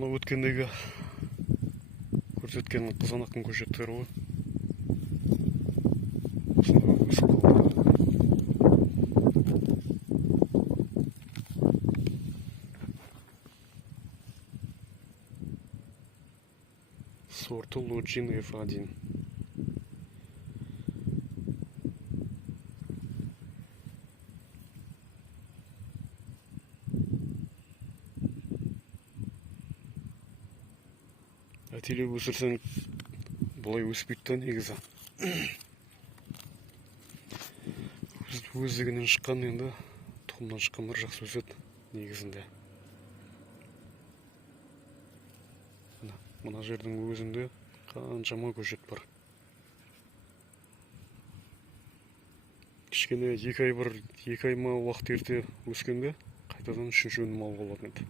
Мына өткендегі көрсеткен қызанақтың көшеттері ғой. Осында өсіп қалды. Сорты Лоджин F1. Әтелеп өсірсең бұлай өспейді да негізі. Өздігінен шыққан, енді тұқымдан шыққандар жақсы өседі негізінде. Мына жердің өзінде қаншама көшет бар. Кішкене екі ай ма уақыт ерте өскенде қайтадан үшінші өнім алуға болады.